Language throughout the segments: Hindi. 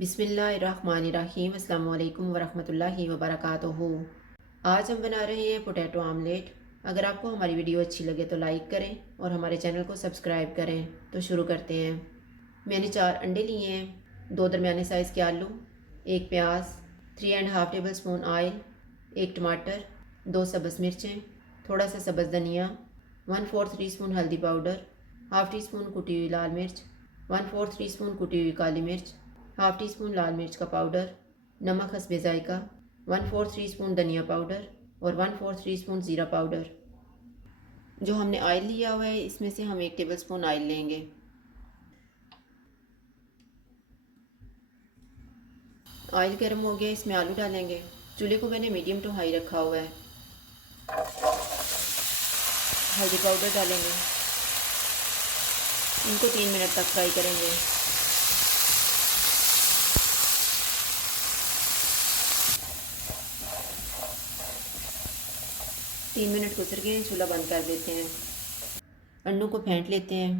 बिस्मिल्लाहिर्रहमानिर्रहीम अस्सलाम वालेकुम वरहमतुल्लाहि वबरकातुहू। आज हम बना रहे हैं पोटैटो आमलेट। अगर आपको हमारी वीडियो अच्छी लगे तो लाइक करें और हमारे चैनल को सब्सक्राइब करें। तो शुरू करते हैं। मैंने 4 अंडे लिए हैं, 2 दरमियाने साइज़ के आलू, 1 प्याज, 3.5 टेबल स्पून ऑयल, 1 टमाटर, 2 सब्ज़ मिर्चें, थोड़ा सा सब्ज़ धनिया, 1/4 टी स्पून हल्दी पाउडर, हाफ़ टी स्पून कुटी हुई लाल मिर्च, 1/4 टी स्पून कुटी हुई काली मिर्च, हाफ़ टी स्पून लाल मिर्च का पाउडर, नमक हस्बे ज़ायका, 1/4 टी स्पून धनिया पाउडर और 1/4 टी स्पून ज़ीरा पाउडर। जो हमने ऑयल लिया हुआ है इसमें से हम 1 टेबल स्पून ऑयल लेंगे। ऑयल गर्म हो गया, इसमें आलू डालेंगे। चूल्हे को मैंने मीडियम टू हाई रखा हुआ है। हल्दी पाउडर डालेंगे, इनको 3 मिनट तक फ्राई करेंगे। 3 मिनट गुजर गए, चूल्हा बंद कर देते हैं। अंडों को फेंट लेते हैं।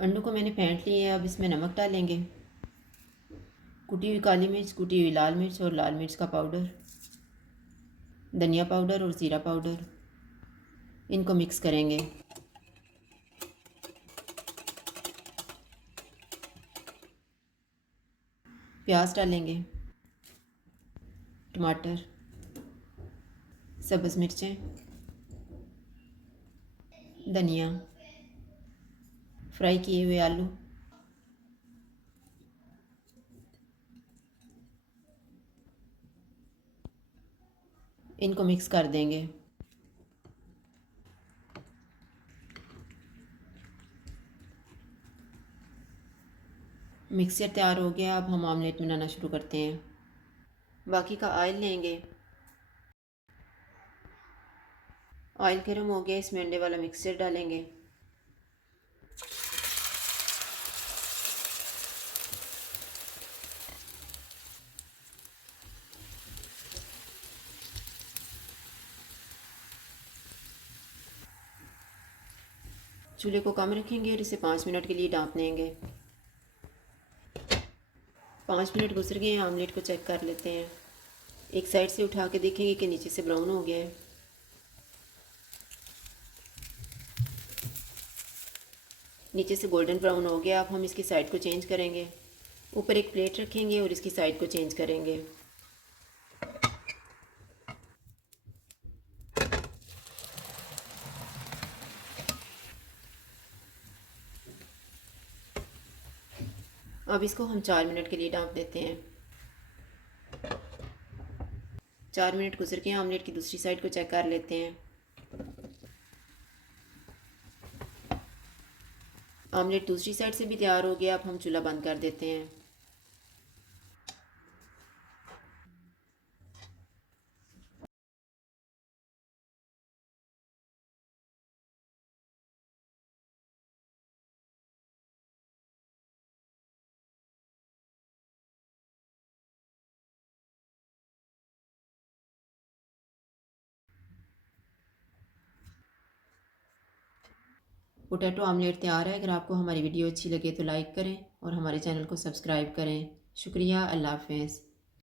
अंडों को मैंने फेंट लिया है। अब इसमें नमक डालेंगे, कुटी हुई काली मिर्च, कुटी हुई लाल मिर्च और लाल मिर्च का पाउडर, धनिया पाउडर और ज़ीरा पाउडर। इनको मिक्स करेंगे। प्याज डालेंगे, टमाटर, सब्ज़ मिर्चें, धनिया, फ्राई किए हुए आलू, इनको मिक्स कर देंगे। मिक्सचर तैयार हो गया। अब हम ऑमलेट बनाना शुरू करते हैं। बाकी का ऑयल लेंगे। ऑयल गर्म हो गया, इसमें अंडे वाला मिक्सचर डालेंगे। चूल्हे को कम रखेंगे और इसे 5 मिनट के लिए ढाँप देंगे। 5 मिनट गुजर गए हैं, आमलेट को चेक कर लेते हैं। एक साइड से उठा के देखेंगे कि नीचे से ब्राउन हो गया है। नीचे से गोल्डन ब्राउन हो गया। अब हम इसकी साइड को चेंज करेंगे। ऊपर एक प्लेट रखेंगे और इसकी साइड को चेंज करेंगे। अब इसको हम 4 मिनट के लिए ढाँप देते हैं। 4 मिनट गुजर के आमलेट की दूसरी साइड को चेक कर लेते हैं। आमलेट दूसरी साइड से भी तैयार हो गया। अब हम चूल्हा बंद कर देते हैं। पोटैटो आमलेट तैयार है। अगर आपको हमारी वीडियो अच्छी लगे तो लाइक करें और हमारे चैनल को सब्सक्राइब करें। शुक्रिया। अल्लाह हाफ़िज़।